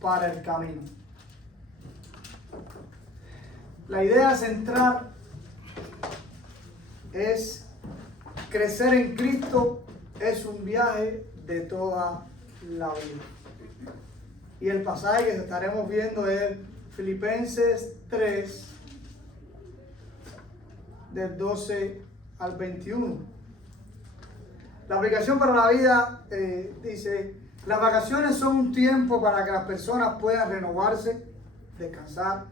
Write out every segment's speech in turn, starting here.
para el camino. La idea central es crecer en Cristo es un viaje de toda la vida. Y el pasaje que estaremos viendo es Filipenses 3, del 12 al 21. La aplicación para la vida dice: las vacaciones son un tiempo para que las personas puedan renovarse, descansar,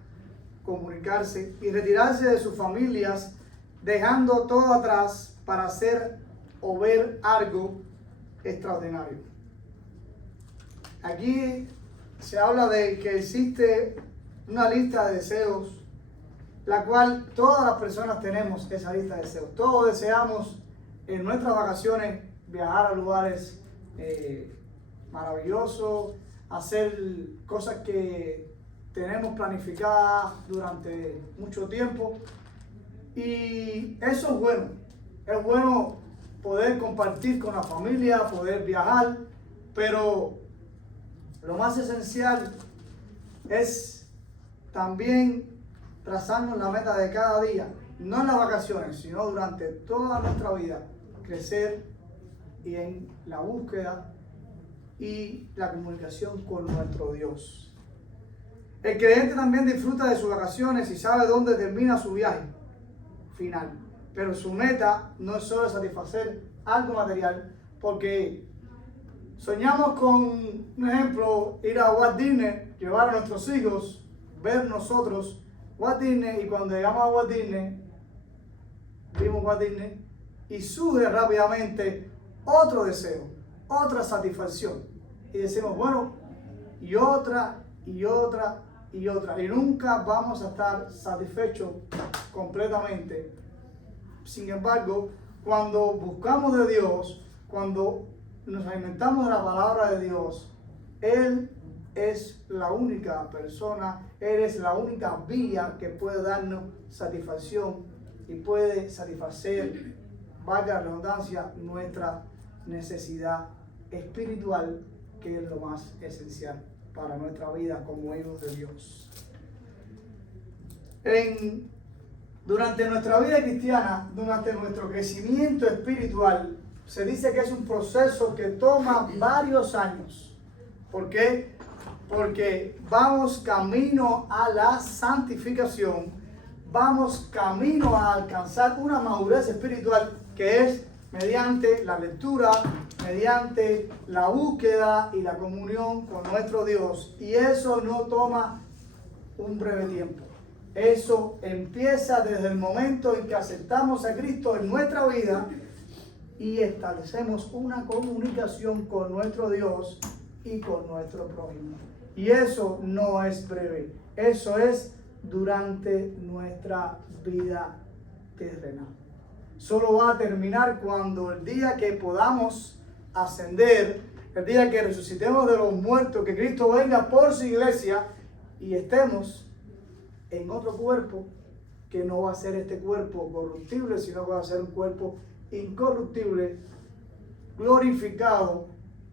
comunicarse y retirarse de sus familias, dejando todo atrás para hacer o ver algo extraordinario. Aquí se habla de que existe una lista de deseos, la cual todas las personas tenemos esa lista de deseos. Todos deseamos en nuestras vacaciones viajar a lugares maravillosos, hacer cosas que tenemos planificadas durante mucho tiempo. Y eso es bueno. Es bueno poder compartir con la familia, poder viajar, pero lo más esencial es también trazarnos la meta de cada día, no en las vacaciones, sino durante toda nuestra vida, crecer y en la búsqueda y la comunicación con nuestro Dios. El creyente también disfruta de sus vacaciones y sabe dónde termina su viaje final, pero su meta no es solo satisfacer algo material, porque soñamos con, un ejemplo, ir a Walt Disney, llevar a nuestros hijos, ver nosotros Walt Disney, y cuando llegamos a Walt Disney, vimos Walt Disney y surge rápidamente otro deseo, otra satisfacción, y decimos, bueno, y otra, y otra, y otra, y nunca vamos a estar satisfechos completamente. Sin embargo, cuando buscamos de Dios, cuando nos alimentamos de la palabra de Dios, Él es la única persona, Él es la única vía que puede darnos satisfacción y puede satisfacer, valga la redundancia, nuestra necesidad espiritual, que es lo más esencial para nuestra vida como hijos de Dios. Durante nuestra vida cristiana, durante nuestro crecimiento espiritual, se dice que es un proceso que toma varios años. ¿Por qué? Porque vamos camino a la santificación, vamos camino a alcanzar una madurez espiritual que es mediante la lectura, mediante la búsqueda y la comunión con nuestro Dios. Y eso no toma un breve tiempo. Eso empieza desde el momento en que aceptamos a Cristo en nuestra vida y establecemos una comunicación con nuestro Dios y con nuestro prójimo. Y eso no es breve, eso es durante nuestra vida terrenal. Solo va a terminar cuando el día que podamos ascender, el día que resucitemos de los muertos, que Cristo venga por su iglesia y estemos en otro cuerpo que no va a ser este cuerpo corruptible, sino que va a ser un cuerpo incorruptible, glorificado,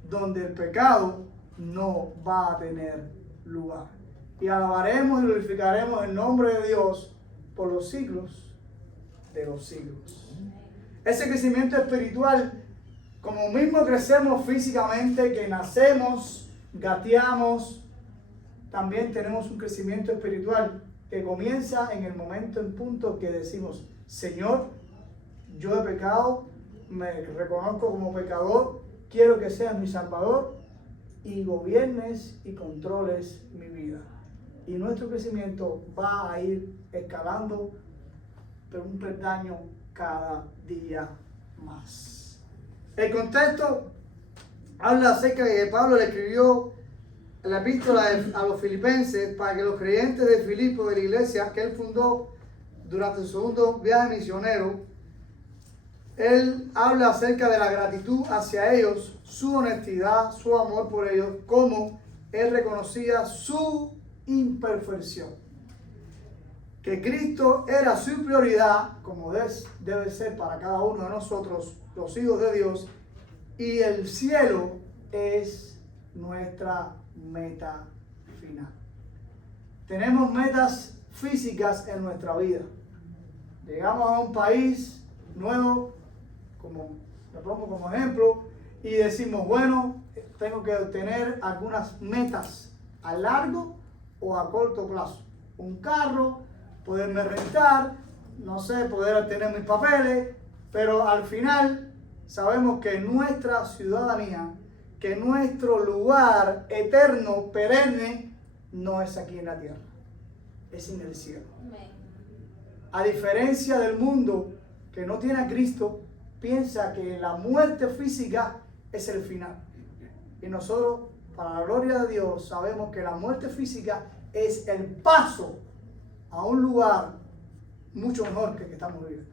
donde el pecado no va a tener lugar. Y alabaremos y glorificaremos el nombre de Dios por los siglos de los siglos. Ese crecimiento espiritual, como mismo crecemos físicamente, que nacemos, gateamos, también tenemos un crecimiento espiritual que comienza en el momento en punto que decimos, Señor, yo he pecado, me reconozco como pecador, quiero que seas mi Salvador y gobiernes y controles mi vida. Y nuestro crecimiento va a ir escalando por un peldaño cada día más. El contexto habla acerca de que Pablo le escribió la epístola a los filipenses para que los creyentes de Filipo, de la iglesia que él fundó durante su segundo viaje misionero, él habla acerca de la gratitud hacia ellos, su honestidad, su amor por ellos, cómo él reconocía su imperfección. Que Cristo era su prioridad, como debe ser para cada uno de nosotros, los hijos de Dios, y el cielo es nuestra meta final. Tenemos metas físicas en nuestra vida. Llegamos a un país nuevo, como lo pongo como ejemplo, y decimos, bueno, tengo que obtener algunas metas a largo o a corto plazo. Un carro, poderme rentar, no sé, poder obtener mis papeles, pero al final sabemos que nuestra ciudadanía, que nuestro lugar eterno, perenne, no es aquí en la tierra, es en el cielo. A diferencia del mundo que no tiene a Cristo, piensa que la muerte física es el final. Y nosotros, para la gloria de Dios, sabemos que la muerte física es el paso a un lugar mucho mejor que el que estamos viviendo.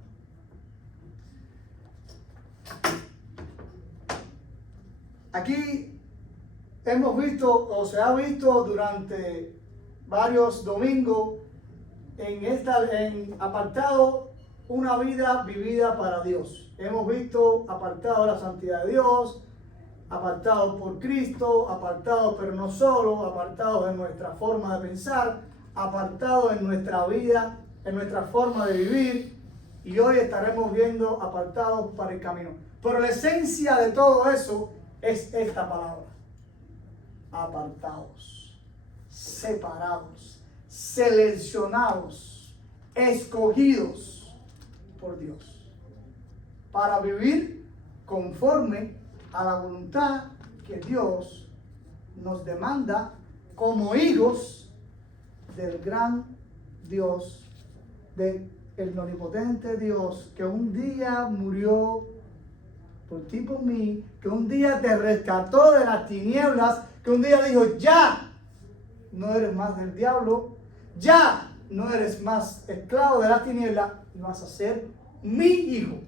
Aquí hemos visto, o se ha visto durante varios domingos, en apartado una vida vivida para Dios. Hemos visto apartado la santidad de Dios, apartados por Cristo, apartados pero no solo, apartados en nuestra forma de pensar, apartados en nuestra vida, en nuestra forma de vivir, y hoy estaremos viendo apartados para el camino. Pero la esencia de todo eso es esta palabra: apartados, separados, seleccionados, escogidos por Dios para vivir conforme a la voluntad que Dios nos demanda como hijos del gran Dios, del omnipotente Dios, que un día murió por ti, por mí, que un día te rescató de las tinieblas, que un día dijo, ya no eres más del diablo, ya no eres más esclavo de las tinieblas, y vas a ser mi hijo.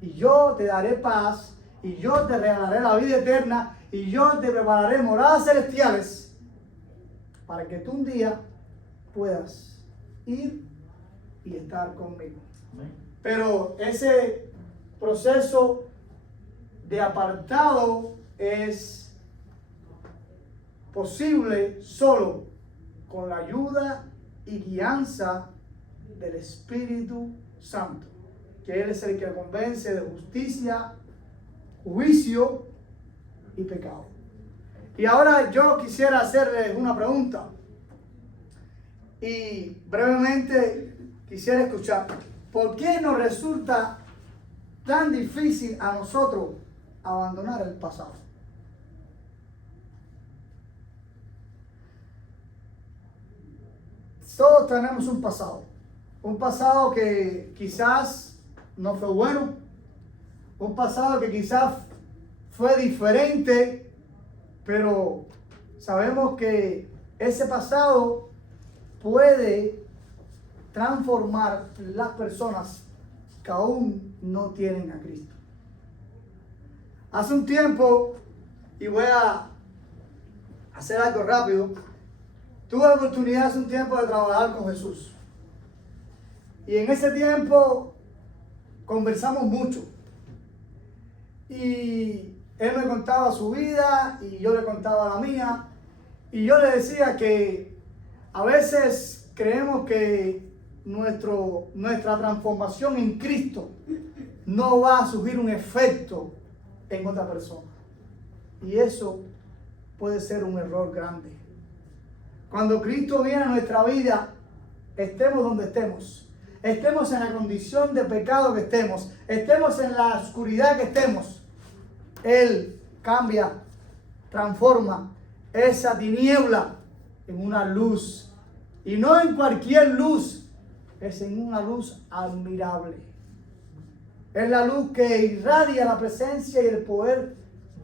Y yo te daré paz, y yo te regalaré la vida eterna, y yo te prepararé moradas celestiales, para que tú un día puedas ir y estar conmigo. Pero ese proceso de apartado es posible solo con la ayuda y guianza del Espíritu Santo, que Él es el que convence de justicia, juicio y pecado. Y ahora yo quisiera hacerles una pregunta y brevemente quisiera escuchar: ¿por qué nos resulta tan difícil a nosotros abandonar el pasado? Todos tenemos un pasado que quizás no fue bueno, un pasado que quizás fue diferente, pero sabemos que ese pasado puede transformar las personas que aún no tienen a Cristo. Hace un tiempo, y voy a hacer algo rápido, tuve la oportunidad hace un tiempo de trabajar con Jesús. Y en ese tiempo conversamos mucho. Y Él me contaba su vida y yo le contaba la mía. Y yo le decía que a veces creemos que nuestra transformación en Cristo no va a surgir un efecto en otra persona. Y eso puede ser un error grande. Cuando Cristo viene a nuestra vida, estemos donde estemos, estemos en la condición de pecado que estemos en la oscuridad que estemos, Él cambia, transforma esa tiniebla en una luz. Y no en cualquier luz, es en una luz admirable. Es la luz que irradia la presencia y el poder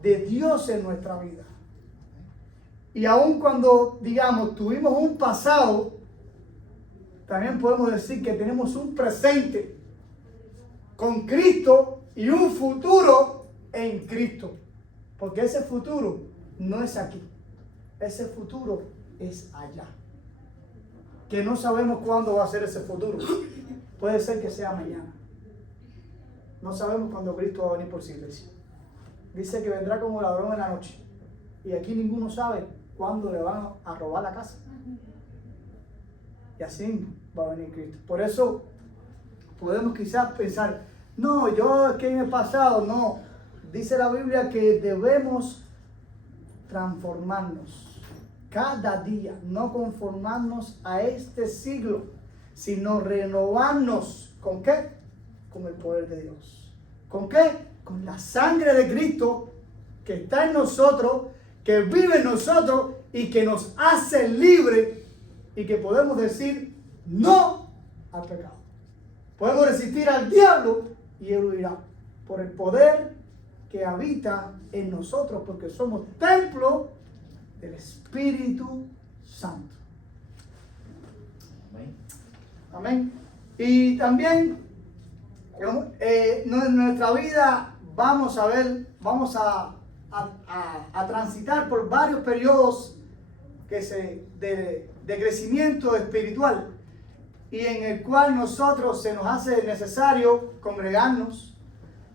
de Dios en nuestra vida. Y aun cuando, digamos, tuvimos un pasado, también podemos decir que tenemos un presente con Cristo y un futuro en Cristo. Porque ese futuro no es aquí. Ese futuro es allá. Que no sabemos cuándo va a ser ese futuro. Puede ser que sea mañana. No sabemos cuándo Cristo va a venir por su iglesia. Dice que vendrá como ladrón en la noche. Y aquí ninguno sabe cuando le van a robar la casa. Y así va a venir Cristo. Por eso podemos quizás pensar, no, yo es que en el pasado, no. Dice la Biblia que debemos transformarnos cada día, no conformarnos a este siglo, sino renovarnos. ¿Con qué? Con el poder de Dios. ¿Con qué? Con la sangre de Cristo que está en nosotros, que vive en nosotros y que nos hace libres y que podemos decir no al pecado. Podemos resistir al diablo y él huirá por el poder que habita en nosotros, porque somos templo del Espíritu Santo. Amén. Amén. Y también en nuestra vida vamos a transitar por varios periodos de crecimiento espiritual, y en el cual nosotros se nos hace necesario congregarnos,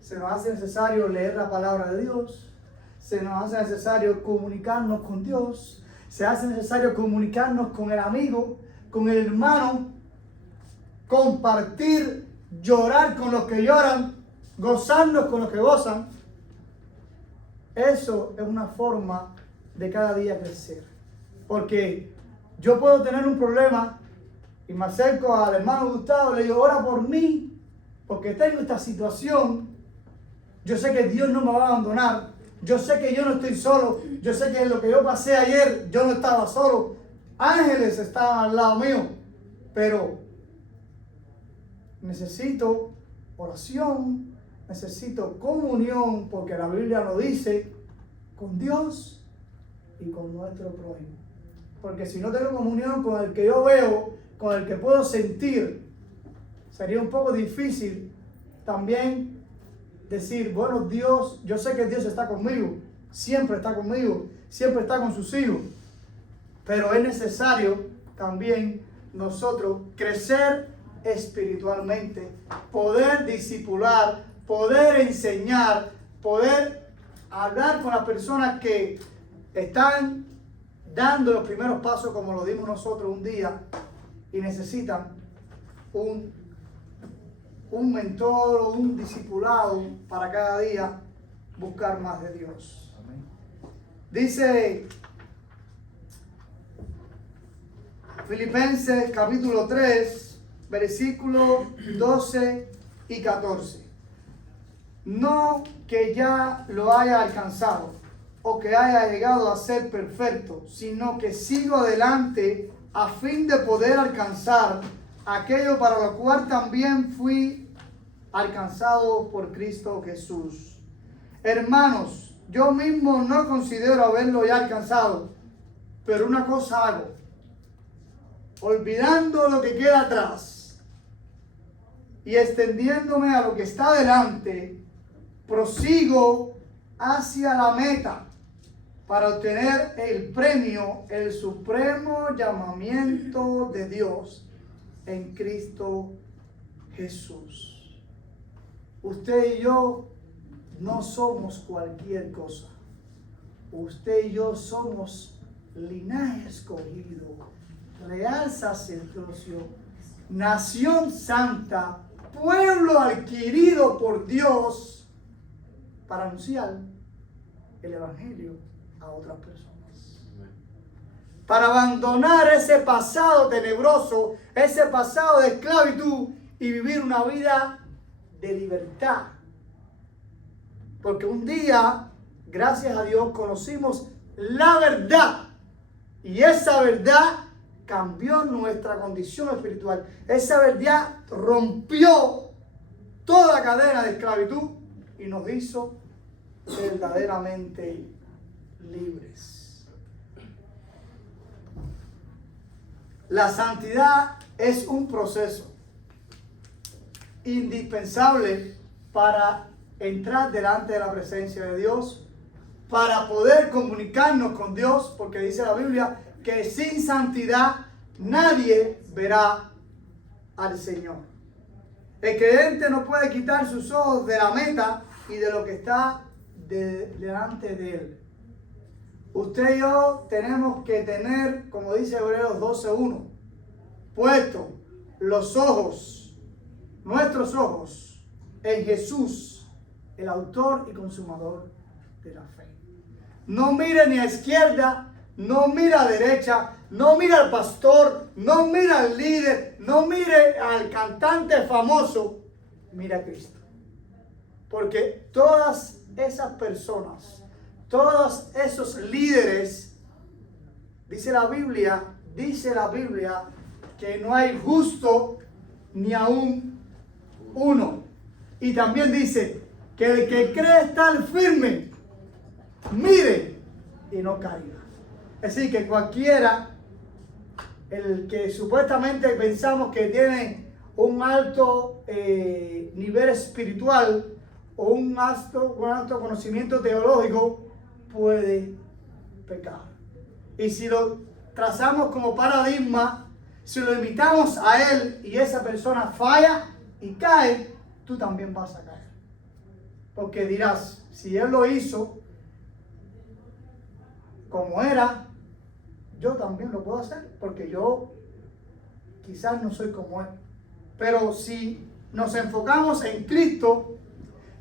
se nos hace necesario leer la palabra de Dios, se nos hace necesario comunicarnos con Dios, se hace necesario comunicarnos con el amigo, con el hermano, compartir, llorar con los que lloran, gozarnos con los que gozan. Eso es una forma de cada día crecer. Porque yo puedo tener un problema y me acerco al hermano Gustavo y le digo, ora por mí, porque tengo esta situación. Yo sé que Dios no me va a abandonar. Yo sé que yo no estoy solo. Yo sé que en lo que yo pasé ayer, yo no estaba solo. Ángeles estaban al lado mío. Pero necesito oración, necesito comunión, porque la Biblia lo dice, con Dios y con nuestro prójimo. Porque si no tengo comunión con el que yo veo, con el que puedo sentir, sería un poco difícil también decir, bueno, Dios, yo sé que Dios está conmigo, siempre está con sus hijos, pero es necesario también nosotros crecer espiritualmente, poder discipular, poder enseñar, poder hablar con las personas que están dando los primeros pasos, como lo dimos nosotros un día, y necesitan un mentor o un discipulado para cada día buscar más de Dios. Amén. Dice Filipenses capítulo 3, versículos 12 y 14. No que ya lo haya alcanzado o que haya llegado a ser perfecto, sino que sigo adelante a fin de poder alcanzar aquello para lo cual también fui alcanzado por Cristo Jesús. Hermanos, yo mismo no considero haberlo ya alcanzado, pero una cosa hago, olvidando lo que queda atrás y extendiéndome a lo que está delante, prosigo hacia la meta para obtener el premio, el supremo llamamiento de Dios en Cristo Jesús. Usted y yo no somos cualquier cosa. Usted y yo somos linaje escogido, real sacerdocio, nación santa, pueblo adquirido por Dios para anunciar el evangelio a otras personas. Para abandonar ese pasado tenebroso, ese pasado de esclavitud y vivir una vida de libertad. Porque un día, gracias a Dios, conocimos la verdad. Y esa verdad cambió nuestra condición espiritual. Esa verdad rompió toda cadena de esclavitud y nos hizo verdaderamente libres. La santidad es un proceso indispensable para entrar delante de la presencia de Dios, para poder comunicarnos con Dios, porque dice la Biblia que sin santidad nadie verá al Señor. El creyente no puede quitar sus ojos de la meta y de lo que está delante de él. Usted y yo tenemos que tener, como dice Hebreos 12:1, puesto los ojos, nuestros ojos, en Jesús, el autor y consumador de la fe. No mire ni a izquierda, no mira a derecha, no mira al pastor, no mira al líder, no mire al cantante famoso, mira a Cristo. Porque todas esas personas, todos esos líderes, dice la Biblia que no hay justo ni aún uno. Y también dice que el que cree estar firme, mire y no caiga. Es decir, que cualquiera, el que supuestamente pensamos que tiene un alto nivel espiritual o un alto conocimiento teológico, puede pecar. Y si lo trazamos como paradigma, si lo imitamos a él y esa persona falla y cae, tú también vas a caer. Porque dirás, si él lo hizo como era, yo también lo puedo hacer, porque yo quizás no soy como él. Pero si nos enfocamos en Cristo,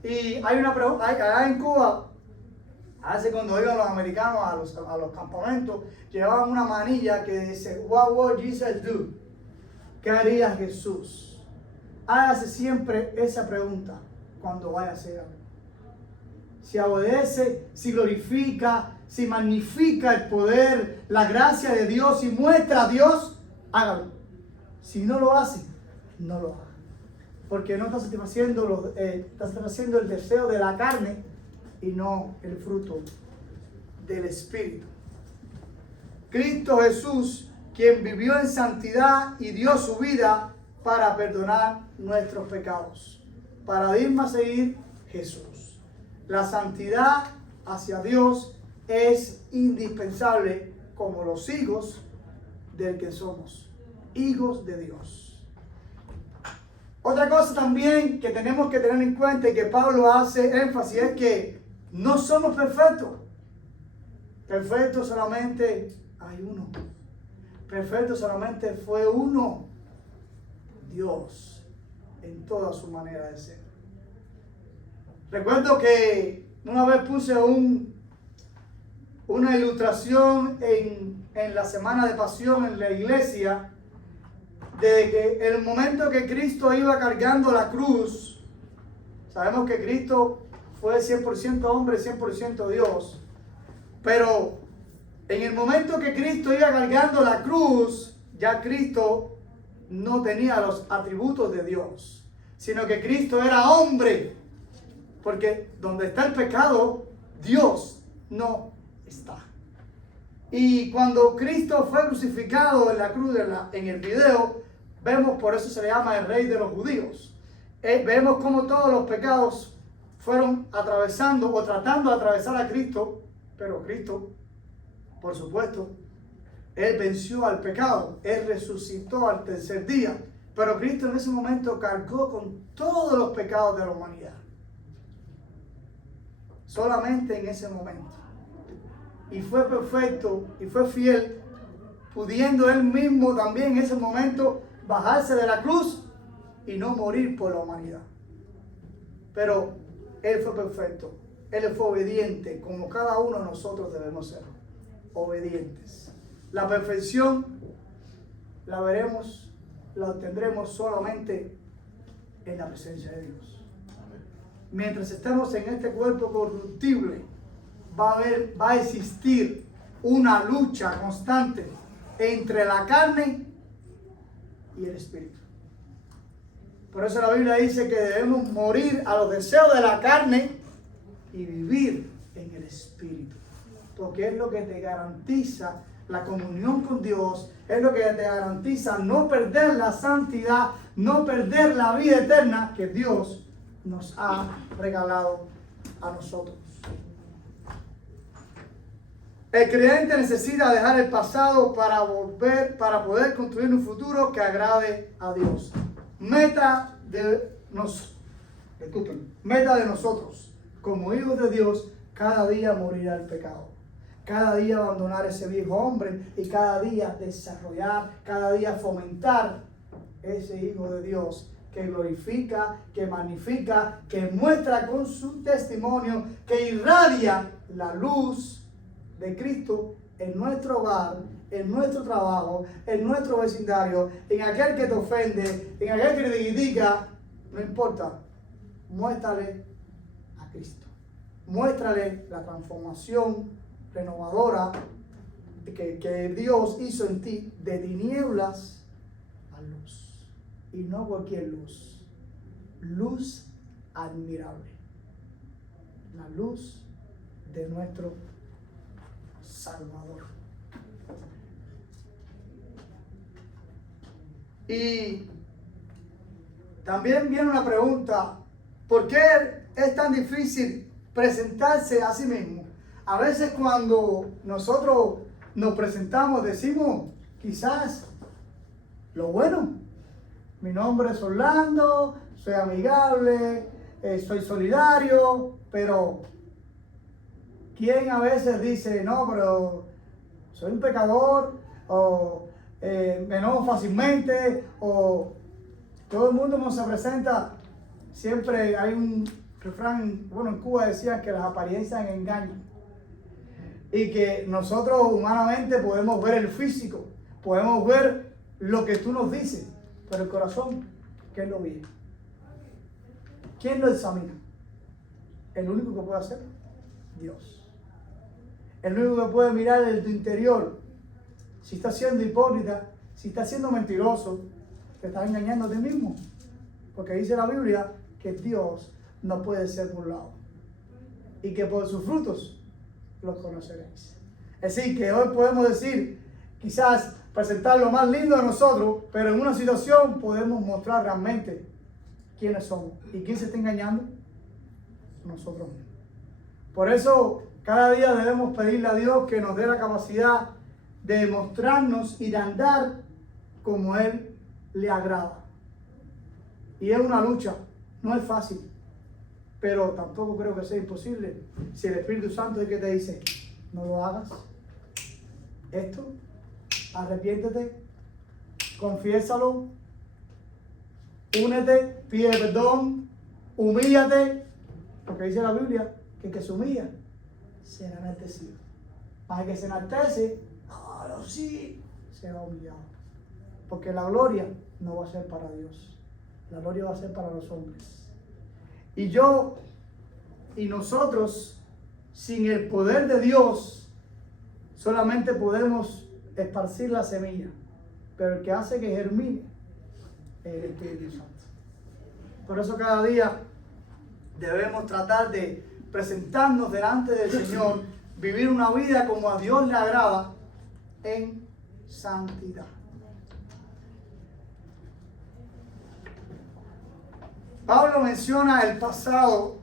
y hay una pregunta, allá en Cuba, hace cuando iban los americanos a los campamentos, llevaban una manilla que dice, what would Jesus do? ¿Qué haría Jesús? Hágase siempre esa pregunta cuando vaya a hacer algo. Si obedece, si glorifica, si magnifica el poder, la gracia de Dios y muestra a Dios, hágalo. Si no lo hace, no lo haga. Porque no está satisfaciendo el deseo de la carne y no el fruto del Espíritu. Cristo Jesús, quien vivió en santidad y dio su vida para perdonar nuestros pecados. Paradigma a seguir, Jesús. La santidad hacia Dios es indispensable como los hijos del que somos, hijos de Dios. Otra cosa también que tenemos que tener en cuenta y que Pablo hace énfasis es que no somos perfectos. Perfecto solamente hay uno. Perfecto solamente fue uno. Dios en toda su manera de ser. Recuerdo que una vez puse una ilustración en la semana de pasión en la iglesia, de que el momento que Cristo iba cargando la cruz, sabemos que Cristo fue 100% hombre, 100% Dios, pero en el momento que Cristo iba cargando la cruz, ya Cristo no tenía los atributos de Dios, sino que Cristo era hombre, porque donde está el pecado, Dios no está. Y cuando Cristo fue crucificado en la cruz, en el video, vemos, por eso se le llama el rey de los judíos. Vemos cómo todos los pecados fueron atravesando o tratando de atravesar a Cristo, pero Cristo, por supuesto, Él venció al pecado, Él resucitó al tercer día, pero Cristo en ese momento cargó con todos los pecados de la humanidad. Solamente en ese momento. Y fue perfecto y fue fiel, pudiendo Él mismo también en ese momento bajarse de la cruz y no morir por la humanidad. Pero Él fue perfecto, Él fue obediente, como cada uno de nosotros debemos ser, obedientes. La perfección la veremos, la obtendremos solamente en la presencia de Dios. Mientras estemos en este cuerpo corruptible, va a existir una lucha constante entre la carne y el espíritu. Por eso la Biblia dice que debemos morir a los deseos de la carne y vivir en el espíritu, porque es lo que te garantiza la comunión con Dios, es lo que te garantiza no perder la santidad, no perder la vida eterna que Dios nos ha regalado a nosotros. El creyente necesita dejar el pasado para poder construir un futuro que agrade a Dios. Meta de nosotros, como hijos de Dios, cada día morir al pecado. cada día abandonar ese viejo hombre y cada día desarrollar, cada día fomentar ese Hijo de Dios que glorifica, que magnifica, que muestra con su testimonio, que irradia la luz de Cristo en nuestro hogar, en nuestro trabajo, en nuestro vecindario, en aquel que te ofende, en aquel que te critica. No importa, muéstrale a Cristo. Muéstrale la transformación renovadora que Dios hizo en ti, de tinieblas a luz. Y no cualquier luz. Luz admirable. La luz de nuestro Salvador. Y también viene una pregunta: ¿por qué es tan difícil presentarse a sí mismo? A veces cuando nosotros nos presentamos decimos quizás lo bueno. Mi nombre es Orlando, soy amigable, soy solidario, pero ¿quién a veces dice, no, pero soy un pecador, o me enojo fácilmente, o todo el mundo nos se presenta? Siempre hay un refrán, bueno, en Cuba decían que las apariencias engañan, y que nosotros humanamente podemos ver el físico, podemos ver lo que tú nos dices, pero el corazón, ¿quién lo ve? ¿Quién lo examina? El único que puede hacer, Dios. El único que puede mirar en tu interior. Si estás siendo hipócrita, si estás siendo mentiroso, te estás engañando a ti mismo. Porque dice la Biblia que Dios no puede ser burlado. Y que por sus frutos los conoceréis. Es decir, que hoy podemos decir, quizás presentar lo más lindo de nosotros, pero en una situación podemos mostrar realmente quiénes somos. ¿Y quién se está engañando? Nosotros mismos. Por eso, cada día debemos pedirle a Dios que nos dé la capacidad de mostrarnos y de andar como Él le agrada. Y es una lucha, no es fácil, pero tampoco creo que sea imposible. Si el Espíritu Santo es el que te dice, no lo hagas, esto, arrepiéntete, confiésalo, únete, pide perdón, humíllate, porque dice la Biblia que el que se humilla será enaltecido. Para el que se enaltece, ahora sí, será humillado. Porque la gloria no va a ser para Dios, la gloria va a ser para los hombres. Y yo y nosotros, sin el poder de Dios, solamente podemos esparcir la semilla, pero el que hace que germine es el Espíritu Santo. Por eso cada día debemos tratar de presentarnos delante del Señor, vivir una vida como a Dios le agrada, en santidad. Pablo menciona el pasado,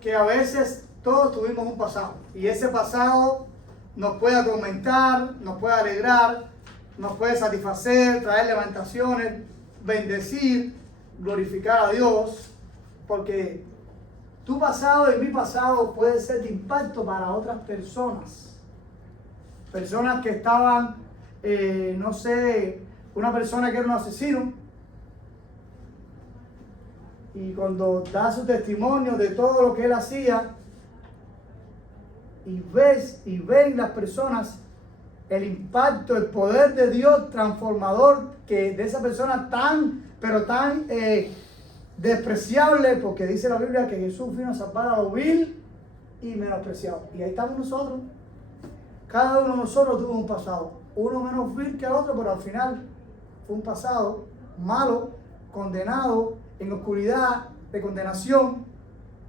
que a veces todos tuvimos un pasado, y ese pasado nos puede atormentar, nos puede alegrar, nos puede satisfacer, traer levantaciones, bendecir, glorificar a Dios, porque tu pasado y mi pasado puede ser de impacto para otras personas. Personas que estaban, no sé, una persona que era un asesino, y cuando da su testimonio de todo lo que él hacía, y ven las personas el impacto, el poder de Dios transformador que de esa persona tan despreciable, porque dice la Biblia que Jesús vino a salvar a lo vil y menospreciado. Y ahí estamos nosotros. Cada uno de nosotros tuvo un pasado, uno menos vil que el otro, pero al final fue un pasado malo, condenado, en oscuridad, de condenación,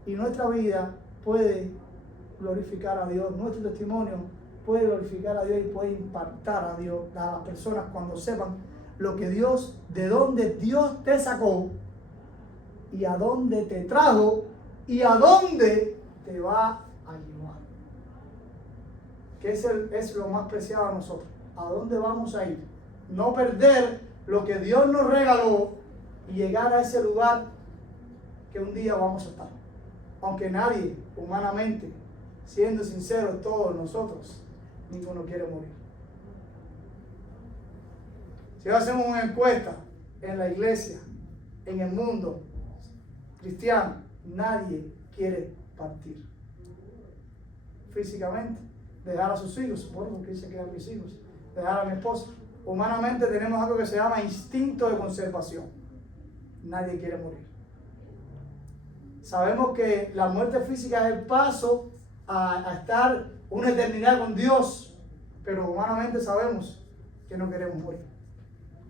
y nuestra vida puede glorificar a Dios, nuestro testimonio puede glorificar a Dios y puede impactar a Dios, a las personas cuando sepan lo que Dios, de dónde Dios te sacó y a dónde te trajo y a dónde te va a llevar. Que es lo más preciado a nosotros. ¿A dónde vamos a ir? No perder lo que Dios nos regaló y llegar a ese lugar que un día vamos a estar. Aunque nadie humanamente siendo sinceros todos nosotros, ninguno quiere morir. Si hacemos una encuesta en la iglesia, en el mundo cristiano, nadie quiere partir. Físicamente, dejar a sus hijos, bueno, porque dice que a mis hijos, dejar a mi esposa. Humanamente tenemos algo que se llama instinto de conservación. Nadie quiere morir. Sabemos que la muerte física es el paso a estar una eternidad con Dios, pero humanamente sabemos que no queremos morir.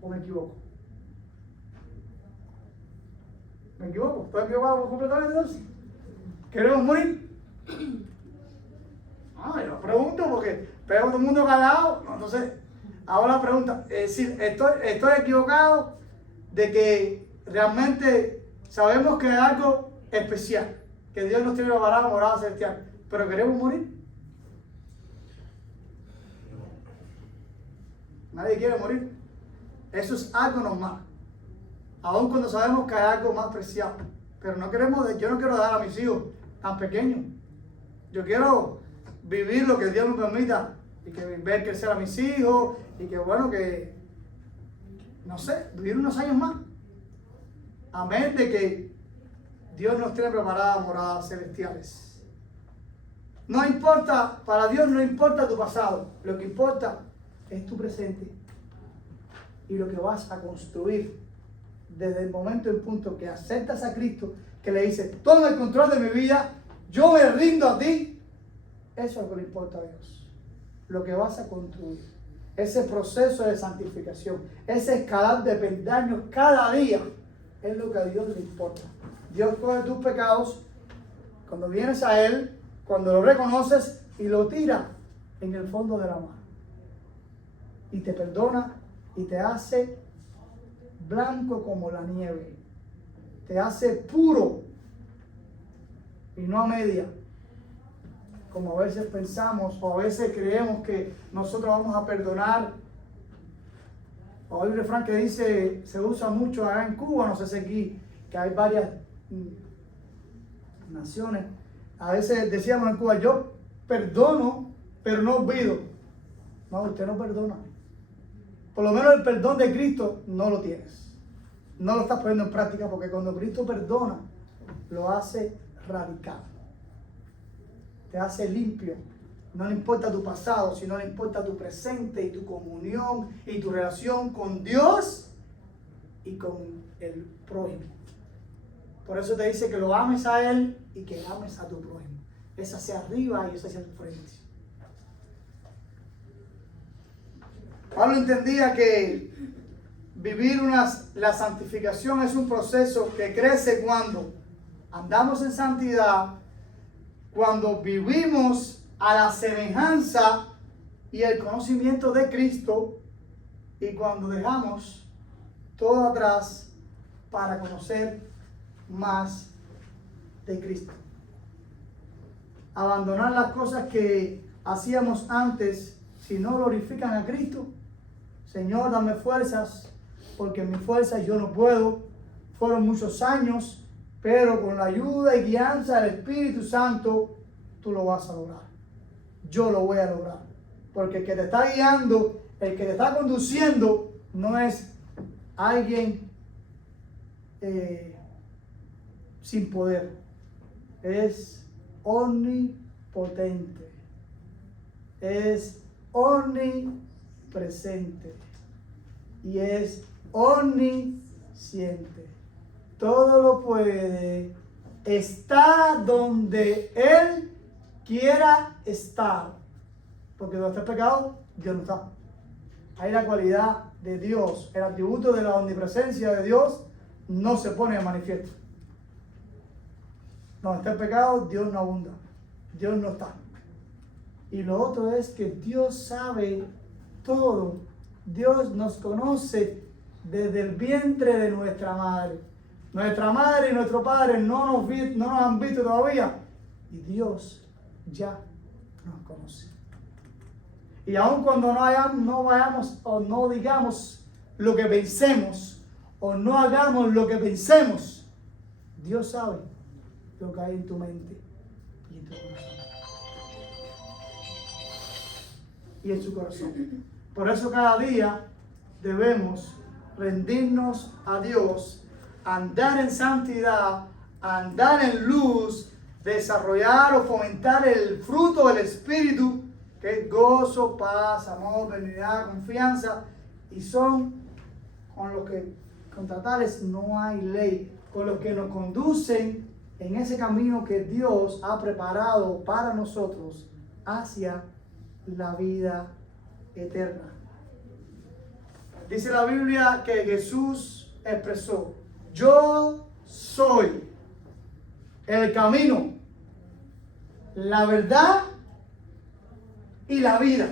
¿O me equivoco? ¿Me equivoco? ¿Estoy equivocado completamente entonces? ¿Queremos morir? Yo pregunto porque veo a todo el mundo callado. Entonces, ahora la pregunta, es decir, estoy equivocado de que realmente sabemos que es algo especial, que Dios nos tiene preparado morada celestial, pero queremos morir. Nadie quiere morir. Eso es algo normal. Aun cuando sabemos que hay algo más preciado. Pero yo no quiero dar a mis hijos tan pequeños. Yo quiero vivir lo que Dios me permita y que ver crecer a mis hijos y que bueno, que no sé, vivir unos años más. Amén de que Dios nos tiene preparadas moradas celestiales. No importa, para Dios no importa tu pasado, lo que importa es tu presente y lo que vas a construir desde el momento en punto que aceptas a Cristo, que le dices, toma el control de mi vida, yo me rindo a ti. Eso es lo que le importa a Dios, lo que vas a construir, ese proceso de santificación, ese escalar de peldaños cada día, es lo que a Dios le importa. Dios coge tus pecados, cuando vienes a Él, cuando lo reconoces y lo tira en el fondo de la mar. Y te perdona y te hace blanco como la nieve. Te hace puro y no a media. Como a veces pensamos o a veces creemos que nosotros vamos a perdonar. O hay un refrán que dice, se usa mucho acá en Cuba, no sé si aquí, que hay varias naciones. A veces decíamos en Cuba, yo perdono, pero no olvido. No, usted no perdona. Por lo menos el perdón de Cristo no lo tienes. No lo estás poniendo en práctica porque cuando Cristo perdona, lo hace radical. Te hace limpio. No le importa tu pasado, sino le importa tu presente y tu comunión y tu relación con Dios y con el prójimo. Por eso te dice que lo ames a Él y que ames a tu prójimo. Es hacia arriba y es hacia el frente. Pablo entendía que vivir la santificación es un proceso que crece cuando andamos en santidad, cuando vivimos a la semejanza y el conocimiento de Cristo y cuando dejamos todo atrás para conocer más de Cristo. Abandonar las cosas que hacíamos antes si no glorifican a Cristo. Señor, dame fuerzas, porque en mis fuerzas yo no puedo. Fueron muchos años, pero con la ayuda y guianza del Espíritu Santo, tú lo vas a lograr. Yo lo voy a lograr. Porque el que te está guiando, el que te está conduciendo, no es alguien sin poder. Es omnipotente. Es omnipresente. Y es omnisciente. Todo lo puede. Está donde Él quiera estar. Porque donde está el pecado, Dios no está. Hay la cualidad de Dios. El atributo de la omnipresencia de Dios no se pone en manifiesto. Donde está el pecado, Dios no abunda. Dios no está. Y lo otro es que Dios sabe todo. Dios nos conoce desde el vientre de nuestra madre. Nuestra madre y nuestro padre no nos han visto todavía. Y Dios ya nos conoce. Y aun cuando no vayamos o no digamos lo que pensemos o no hagamos lo que pensemos, Dios sabe lo que hay en tu mente y en tu corazón. y en su corazón. Por eso cada día debemos rendirnos a Dios, andar en santidad, andar en luz, desarrollar o fomentar el fruto del Espíritu, que es gozo, paz, amor, benignidad, confianza, y son con los que contra tales no hay ley, con los que nos conducen en ese camino que Dios ha preparado para nosotros hacia la vida eterna. Dice la Biblia que Jesús expresó: yo soy el camino, la verdad y la vida.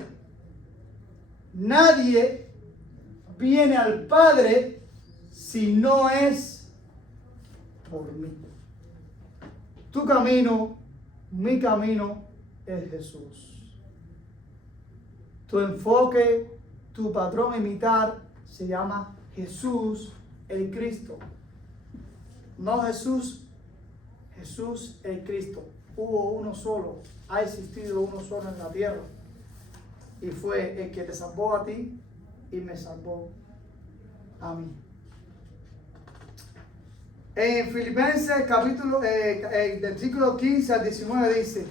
Nadie viene al Padre si no es por mí. Tu camino, mi camino es Jesús. Tu enfoque, tu patrón a imitar se llama Jesús el Cristo. No Jesús, Jesús el Cristo. Hubo uno solo, ha existido uno solo en la tierra. Y fue el que te salvó a ti y me salvó a mí. En Filipenses capítulo, versículo 15 al 19 dice: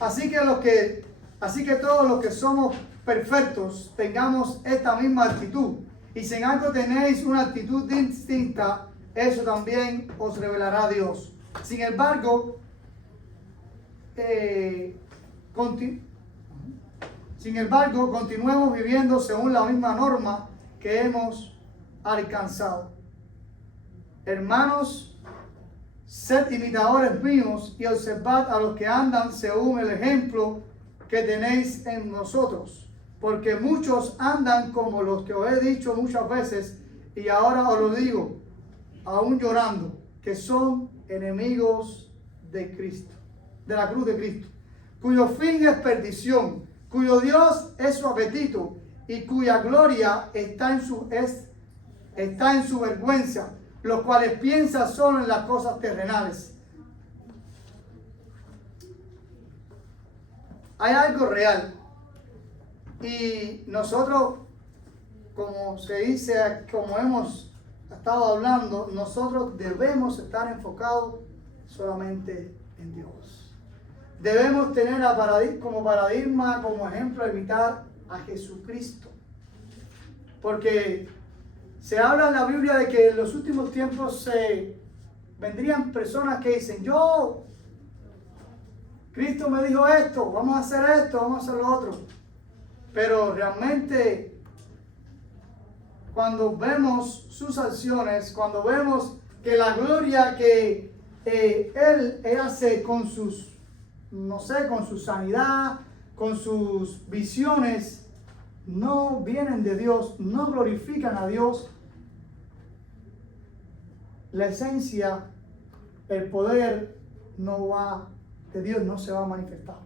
así que todos los que somos perfectos tengamos esta misma actitud, y si en algo tenéis una actitud distinta, eso también os revelará Dios. Sin embargo, continuemos viviendo según la misma norma que hemos alcanzado. Hermanos, sed imitadores míos y observad a los que andan según el ejemplo que tenéis en nosotros. Porque muchos andan como los que os he dicho muchas veces, y ahora os lo digo, aún llorando, que son enemigos de Cristo, de la cruz de Cristo, cuyo fin es perdición, cuyo Dios es su apetito y cuya gloria está en su vergüenza, los cuales piensan solo en las cosas terrenales. Hay algo real, y nosotros, como se dice, como hemos estado hablando, nosotros debemos estar enfocados solamente en Dios. Debemos tener como paradigma, como ejemplo, imitar a Jesucristo. Porque se habla en la Biblia de que en los últimos tiempos vendrían personas que dicen: Cristo me dijo esto, vamos a hacer esto, vamos a hacer lo otro. Pero realmente, cuando vemos sus acciones, cuando vemos que la gloria que Él hace con sus, con su sanidad, con sus visiones, no vienen de Dios, no glorifican a Dios, la esencia, el poder de Dios no se va a manifestar.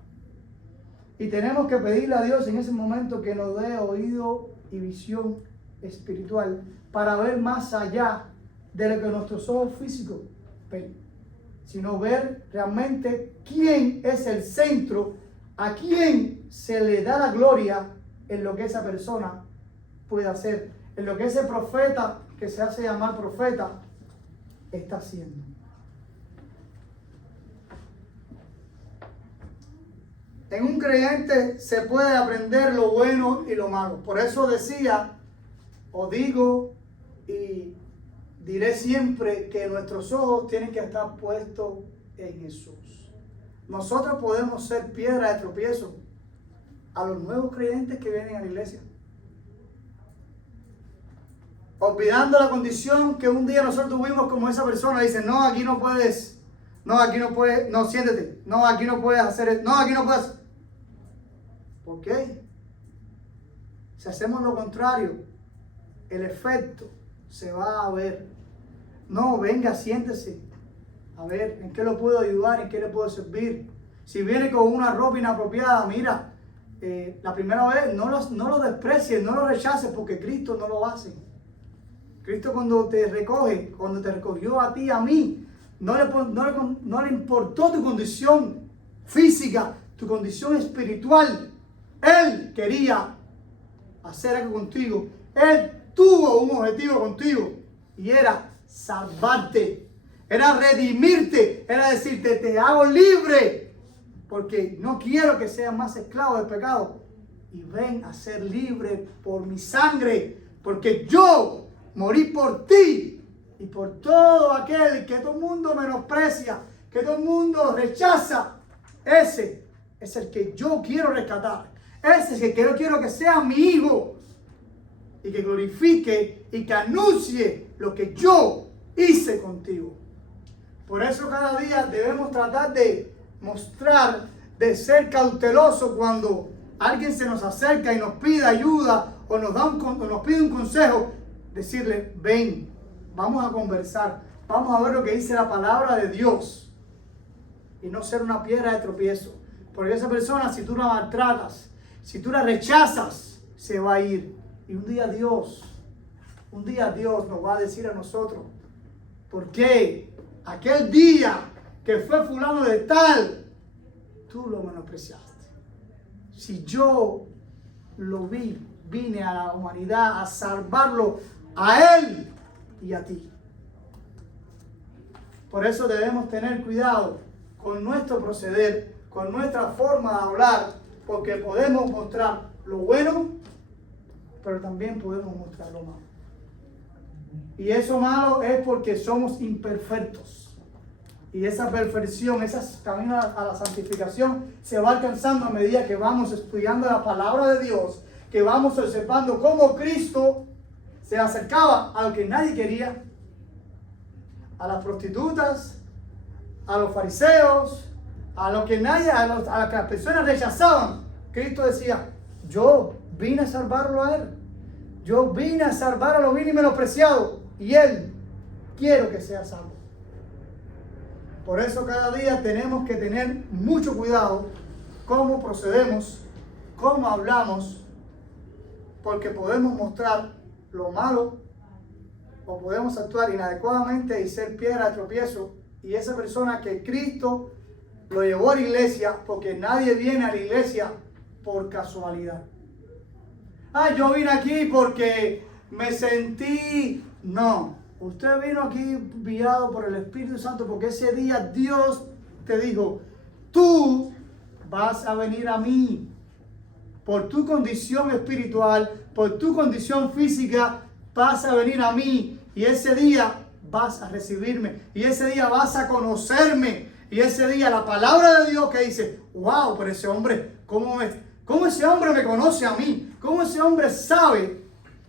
Y tenemos que pedirle a Dios en ese momento que nos dé oído y visión espiritual para ver más allá de lo que nuestros ojos físicos ven, sino ver realmente quién es el centro, a quién se le da la gloria en lo que esa persona puede hacer, en lo que ese profeta que se hace llamar profeta está haciendo. En un creyente se puede aprender lo bueno y lo malo. Por eso decía, o digo y diré siempre, que nuestros ojos tienen que estar puestos en Jesús. Nosotros podemos ser piedra de tropiezo a los nuevos creyentes que vienen a la iglesia, olvidando la condición que un día nosotros tuvimos como esa persona. Dice: no, aquí no puedes, no, aquí no puedes, no, siéntete, no, aquí no puedes hacer esto, no, aquí no puedes. ¿Por qué? Si hacemos lo contrario, el efecto se va a ver. No, venga, siéntese. A ver, ¿en qué lo puedo ayudar? ¿En qué le puedo servir? Si viene con una ropa inapropiada, mira, la primera vez no lo desprecies, no lo rechaces, porque Cristo no lo hace. Cristo cuando te recogió a ti y a mí, no le importó tu condición física, tu condición espiritual. Él quería hacer algo contigo. Él tuvo un objetivo contigo y era salvarte, era redimirte, era decirte, te hago libre, porque no quiero que seas más esclavo del pecado. Y ven a ser libre por mi sangre, porque yo morí por ti y por todo aquel que todo el mundo menosprecia, que todo el mundo rechaza. Ese es el que yo quiero rescatar. Ese es el que yo quiero que sea mi hijo y que glorifique y que anuncie lo que yo hice contigo. Por eso cada día debemos tratar de mostrar, de ser cautelosos cuando alguien se nos acerca y nos pide ayuda o nos pide un consejo. Decirle, ven, vamos a conversar, vamos a ver lo que dice la palabra de Dios y no ser una piedra de tropiezo. Porque esa persona, si tú la maltratas, si tú la rechazas, se va a ir. Y un día Dios nos va a decir a nosotros, ¿por qué aquel día que fue fulano de tal, tú lo menospreciaste? Si yo vine a la humanidad a salvarlo a él y a ti. Por eso debemos tener cuidado con nuestro proceder, con nuestra forma de hablar, porque podemos mostrar lo bueno, pero también podemos mostrar lo malo. Y eso malo es porque somos imperfectos. Y esa perfección, ese camino a la santificación se va alcanzando a medida que vamos estudiando la palabra de Dios, que vamos observando cómo Cristo se acercaba a lo que nadie quería, a las prostitutas, a los fariseos, a lo que nadie, a lo que las personas rechazaban. Cristo decía, yo vine a salvarlo a él. Yo vine a salvar a los vil y menospreciados. Y él, quiero que sea salvo. Por eso cada día tenemos que tener mucho cuidado cómo procedemos, cómo hablamos, porque podemos mostrar lo malo o podemos actuar inadecuadamente y ser piedra de tropiezo. Y esa persona que Cristo lo llevó a la iglesia, porque nadie viene a la iglesia por casualidad. Yo vine aquí porque me sentí... No, usted vino aquí guiado por el Espíritu Santo porque ese día Dios te dijo, tú vas a venir a mí por tu condición espiritual, por tu condición física, vas a venir a mí y ese día vas a recibirme y ese día vas a conocerme y ese día la palabra de Dios que dice, wow, pero ese hombre, ¿cómo ese hombre me conoce a mí? ¿Cómo ese hombre sabe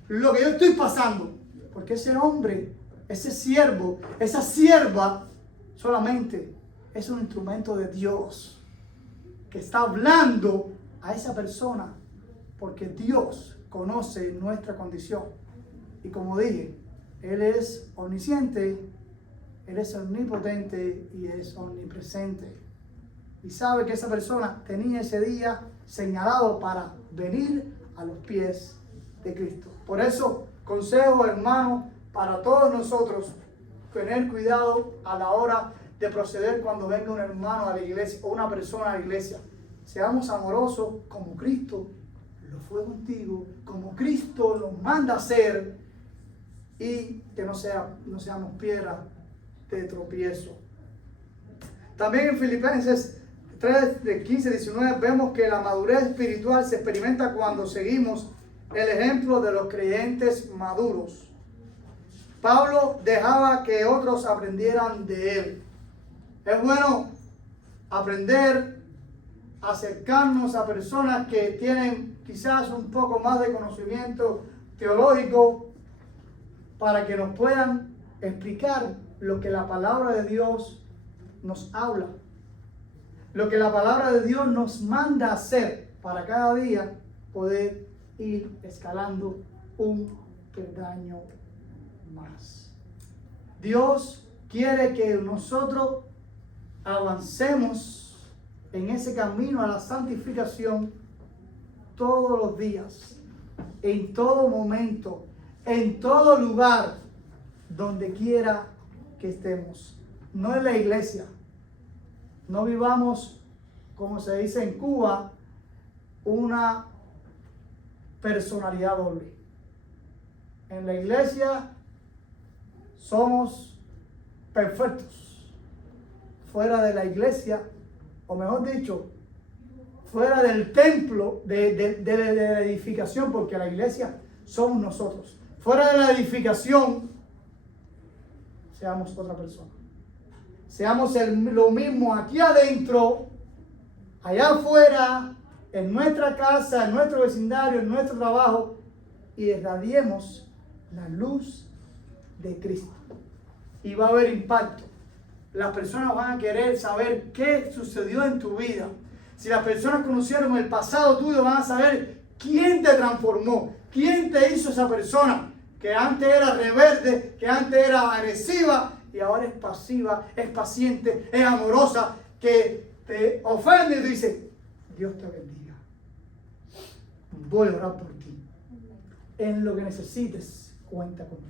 lo que yo estoy pasando? Porque ese hombre, ese siervo, esa sierva, solamente es un instrumento de Dios que está hablando a esa persona porque Dios conoce nuestra condición. Y como dije, Él es omnisciente, Él es omnipotente y es omnipresente. Y sabe que esa persona tenía ese día señalado para venir a los pies de Cristo. Por eso, consejo, hermano, para todos nosotros, tener cuidado a la hora de proceder cuando venga un hermano a la iglesia o una persona a la iglesia. Seamos amorosos como Cristo lo fue contigo, como Cristo nos manda a ser, y que no seamos piedra de tropiezo. También en Filipenses 3, de 15 a 19, vemos que la madurez espiritual se experimenta cuando seguimos el ejemplo de los creyentes maduros. Pablo dejaba que otros aprendieran de él. Es bueno aprender, acercarnos a personas que tienen quizás un poco más de conocimiento teológico para que nos puedan explicar lo que la palabra de Dios nos habla, lo que la palabra de Dios nos manda hacer para cada día poder ir escalando un peldaño más. Dios quiere que nosotros avancemos en ese camino a la santificación todos los días, en todo momento, en todo lugar, donde quiera que estemos. No en la iglesia. No vivamos, como se dice en Cuba, una personalidad doble. En la iglesia somos perfectos. Fuera de la iglesia, o mejor dicho, fuera del templo de la edificación, porque la iglesia somos nosotros. Fuera de la edificación, seamos otra persona. Seamos lo mismo aquí adentro, allá afuera, en nuestra casa, en nuestro vecindario, en nuestro trabajo, y irradiemos la luz de Cristo. Y va a haber impacto. Las personas van a querer saber qué sucedió en tu vida. Si las personas conocieron el pasado tuyo, van a saber quién te transformó, quién te hizo esa persona que antes era rebelde, que antes era agresiva y ahora es pasiva, es paciente, es amorosa, que te ofende y te dice, Dios te bendiga. Voy a orar por ti. En lo que necesites, cuenta conmigo.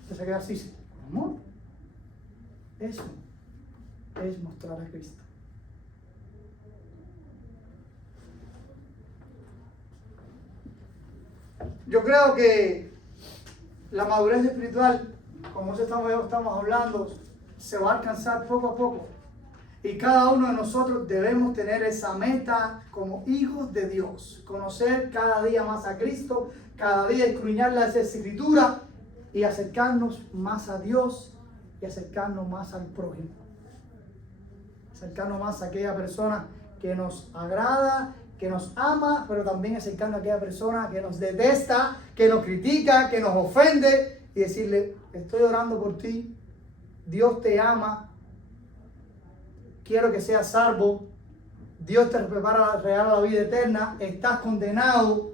Entonces se queda así, amor. Eso es mostrar a Cristo. Yo creo que la madurez espiritual, como estamos hablando, se va a alcanzar poco a poco. Y cada uno de nosotros debemos tener esa meta como hijos de Dios. Conocer cada día más a Cristo, cada día escudriñar las Escrituras y acercarnos más a Dios y acercarnos más al prójimo. Acercarnos más a aquella persona que nos agrada, que nos ama, pero también acercarnos a aquella persona que nos detesta, que nos critica, que nos ofende y decirle, estoy orando por ti, Dios te ama, quiero que seas salvo, Dios te regala la vida eterna, estás condenado.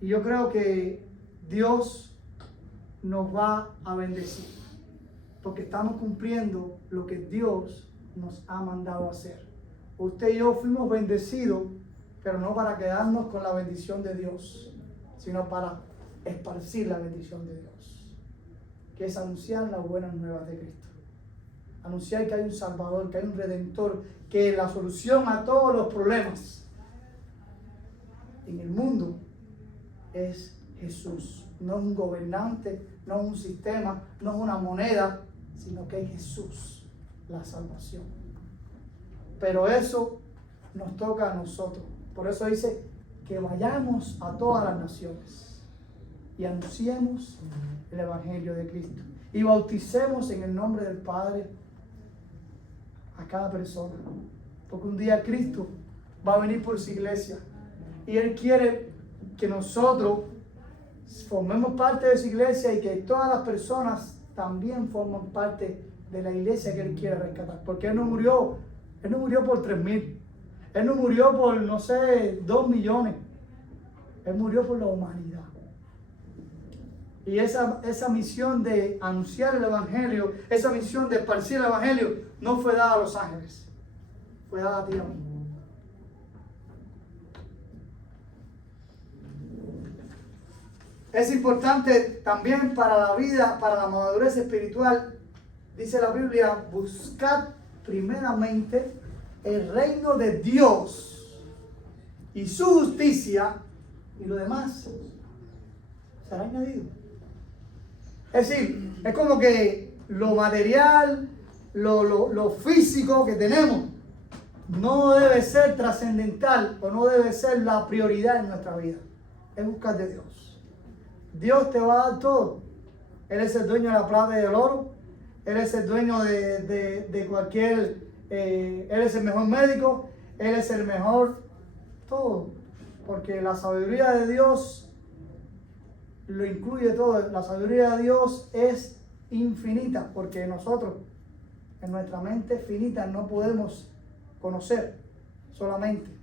Y yo creo que Dios nos va a bendecir, porque estamos cumpliendo lo que Dios nos ha mandado a hacer. Usted y yo fuimos bendecidos, pero no para quedarnos con la bendición de Dios, sino para esparcir la bendición de Dios, que es anunciar las buenas nuevas de Cristo. Anunciar que hay un Salvador, que hay un Redentor, que la solución a todos los problemas en el mundo es Jesús. No es un gobernante, no es un sistema, no es una moneda, sino que es Jesús, la salvación. Pero eso nos toca a nosotros. Por eso dice que vayamos a todas las naciones y anunciemos el Evangelio de Cristo. Y bauticemos en el nombre del Padre a cada persona. Porque un día Cristo va a venir por su iglesia. Y Él quiere que nosotros formemos parte de su iglesia y que todas las personas también formen parte de la iglesia que Él quiere rescatar. Porque Él no murió por 3,000. Él no murió por, 2 millones. Él murió por la humanidad. Y esa misión de anunciar el Evangelio, esa misión de esparcir el Evangelio, no fue dada a los ángeles. Fue dada a ti y a mí. Es importante también para la vida, para la madurez espiritual, dice la Biblia, buscad primeramente el reino de Dios y su justicia, y lo demás será añadido. Es decir, es como que lo material, lo físico que tenemos no debe ser trascendental o no debe ser la prioridad en nuestra vida. Es buscar de Dios. Dios te va a dar todo. Él es el dueño de la plata y del oro. Él es el dueño de cualquier... Él es el mejor médico. Él es el mejor todo. Porque la sabiduría de Dios lo incluye todo. La sabiduría de Dios es infinita. Porque nosotros, en nuestra mente finita, no podemos conocer solamente.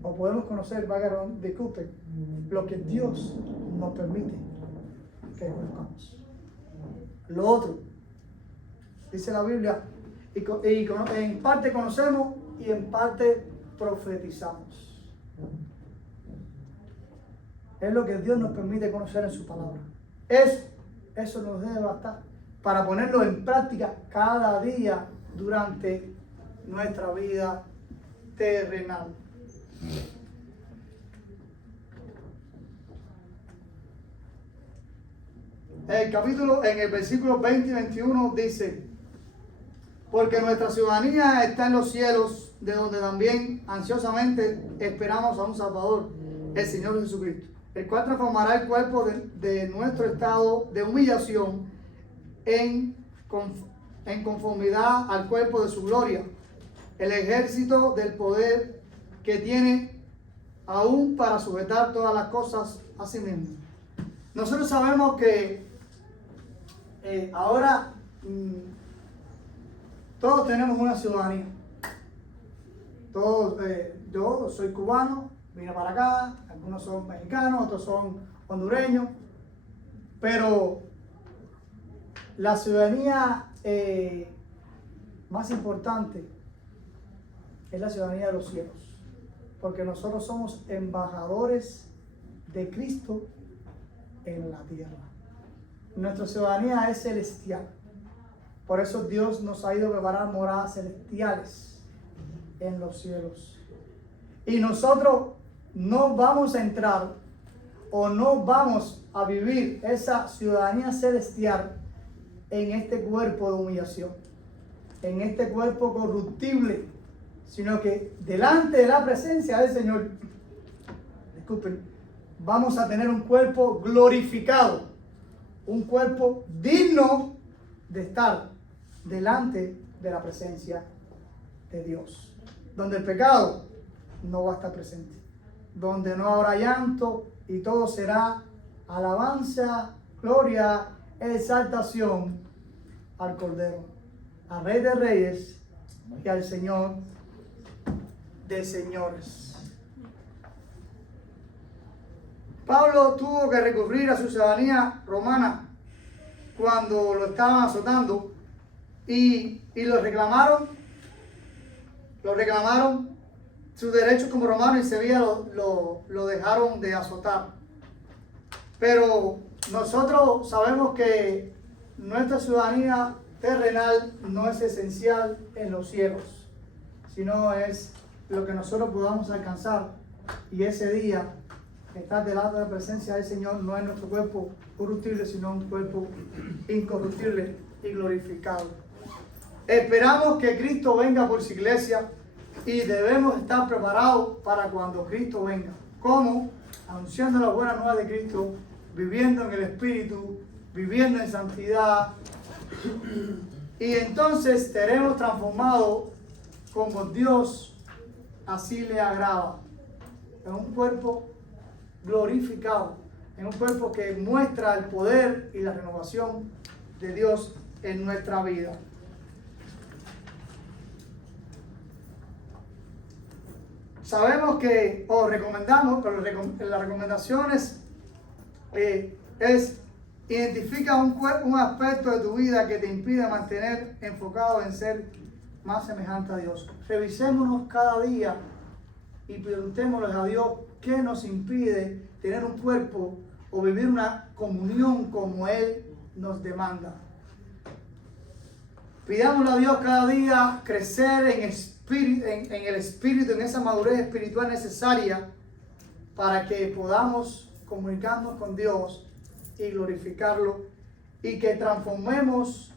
O podemos conocer, disculpen, lo que Dios nos permite que conozcamos. Lo otro, dice la Biblia, y en parte conocemos y en parte profetizamos. Es lo que Dios nos permite conocer en su palabra. Eso nos debe bastar para ponerlo en práctica cada día durante nuestra vida terrenal. En el versículo 20 y 21 dice: porque nuestra ciudadanía está en los cielos, de donde también ansiosamente esperamos a un Salvador, el Señor Jesucristo, el cual transformará el cuerpo de nuestro estado de humillación en conformidad al cuerpo de su gloria, el ejército del poder que tiene aún para sujetar todas las cosas a sí mismo. Nosotros sabemos que ahora todos tenemos una ciudadanía. Todos, yo soy cubano, vine para acá, algunos son mexicanos, otros son hondureños, pero la ciudadanía más importante es la ciudadanía de los cielos, porque nosotros somos embajadores de Cristo en la tierra. Nuestra ciudadanía es celestial. Por eso Dios nos ha ido a preparar moradas celestiales en los cielos. Y nosotros no vamos a entrar o no vamos a vivir esa ciudadanía celestial en este cuerpo de humillación, en este cuerpo corruptible, sino que delante de la presencia del Señor, disculpen, vamos a tener un cuerpo glorificado, un cuerpo digno de estar delante de la presencia de Dios, donde el pecado no va a estar presente, donde no habrá llanto y todo será alabanza, gloria, exaltación al Cordero, al Rey de Reyes y al Señor de señores. Pablo tuvo que recurrir a su ciudadanía romana cuando lo estaban azotando y lo reclamaron sus derechos como romano, y Sevilla lo dejaron de azotar. Pero nosotros sabemos que nuestra ciudadanía terrenal no es esencial en los cielos, sino es lo que nosotros podamos alcanzar, y ese día estar delante de la presencia del Señor no es nuestro cuerpo corruptible, sino un cuerpo incorruptible y glorificado. Esperamos que Cristo venga por su iglesia y debemos estar preparados para cuando Cristo venga. ¿Cómo? Anunciando la buena nueva de Cristo, viviendo en el Espíritu, viviendo en santidad, y entonces seremos transformados como Dios así le agrada, en un cuerpo glorificado, en un cuerpo que muestra el poder y la renovación de Dios en nuestra vida. Sabemos que, recomendamos, pero las recomendaciones identifica un aspecto de tu vida que te impide mantener enfocado en ser más semejante a Dios. Revisémonos cada día y preguntémosle a Dios qué nos impide tener un cuerpo o vivir una comunión como Él nos demanda. Pidámosle a Dios cada día crecer en el espíritu, en esa madurez espiritual necesaria para que podamos comunicarnos con Dios y glorificarlo, y que transformemos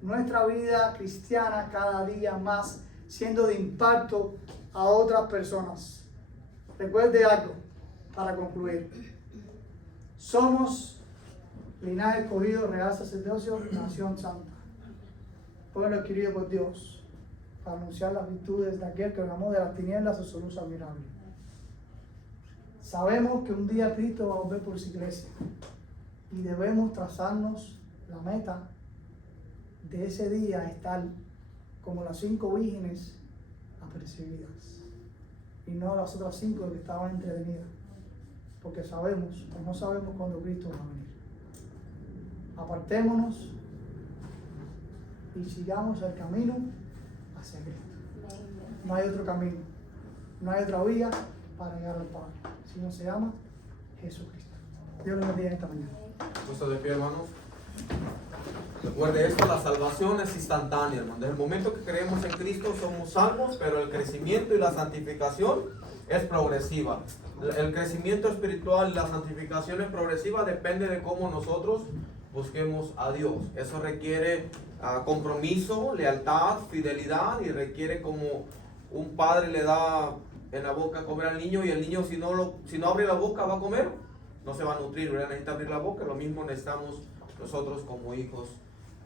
nuestra vida cristiana cada día más, siendo de impacto a otras personas. Recuerde algo para concluir: somos linaje escogido, real sacerdocio, nación santa, pueblo adquirido por Dios, para anunciar las virtudes de aquel que llamó de las tinieblas a su luz admirable. Sabemos que un día Cristo va a volver por su iglesia, y debemos trazarnos la meta de ese día, estar como las 5 vírgenes apercibidas, y no las otras 5 que estaban entretenidas, porque sabemos o no sabemos cuándo Cristo va a venir. Apartémonos y sigamos el camino hacia Cristo. No hay otro camino, no hay otra vía para llegar al Padre, si no se llama Jesucristo. Dios les bendiga esta mañana. Puesto de pie, hermanos. Recuerde esto: la salvación es instantánea, hermano. Desde el momento que creemos en Cristo somos salvos, pero el crecimiento y la santificación es progresiva. El crecimiento espiritual, la santificación es progresiva, depende de cómo nosotros busquemos a Dios. Eso requiere compromiso, lealtad, fidelidad, y requiere como un padre le da en la boca a comer al niño, y el niño si no abre la boca va a comer, no se va a nutrir, ¿verdad? Necesita abrir la boca. Lo mismo necesitamos nosotros como hijos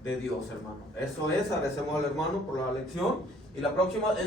de Dios, hermano. Eso es, agradecemos al hermano por la lección, y la próxima es